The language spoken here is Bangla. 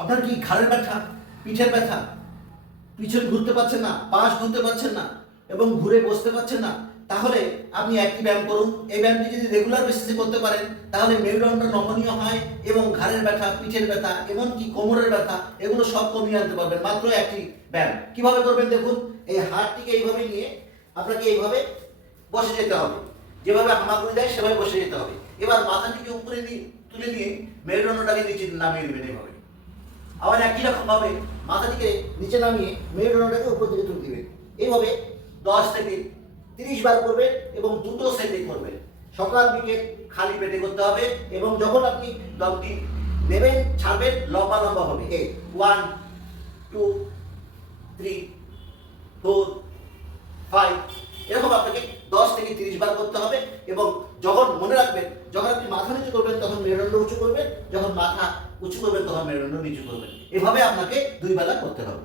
আপনার কি ঘাড়ের ব্যথা, পিঠের ব্যথা, পিছন ঘুরতে পারছেন না, পাশ ঘুরতে পারছেন না এবং ঘুরে বসতে পারছেন না, তাহলে আপনি একটি ব্যায়াম করুন। এই ব্যায়ামটি যদি রেগুলার বেসিসে করতে পারেন তাহলে মেরুদণ্ড নমনীয় হয় এবং ঘাড়ের ব্যথা, পিঠের ব্যথা, এমনকি কোমরের ব্যথা এগুলো সব কমিয়ে আনতে পারবেন মাত্র একটি ব্যায়াম। কিভাবে করবেন দেখুন। এই হাতটিকে এইভাবে নিয়ে আপনাকে এইভাবে বসে যেতে হবে, যেভাবে হামাগুড়ি দেয় সেভাবে বসে যেতে হবে। এবার মাথাটিকে উপরে তুলে নিয়ে মেরুদণ্ডটাকে নিচে নামিয়ে দেবেন এইভাবে। আবার একই রকম ভাবে মাথাটিকে নিচে নামিয়ে মেরুদণ্ডটাকে উপর দিকে তুলে দিবেন। এইভাবে 10 থেকে 30 বার করবেন এবং দুটো সেটে করবেন। সকাল বিকেল খালি পেটে করতে হবে এবং যখন আপনি দমটি নেবেন ছাড়বেন লম্বা লম্বা হবে। 1 2 3 4 5 এরকম আপনাকে 10 থেকে 30 বার করতে হবে এবং যখন মনে রাখবেন যখন আপনি মাথা নিচু করবেন তখন মেরুদণ্ড উঁচু করবেন, যখন মাথা উঁচু করবেন তখন মেরুদণ্ড নিচু করবেন। এভাবে আপনাকে 2 বেলা করতে হবে।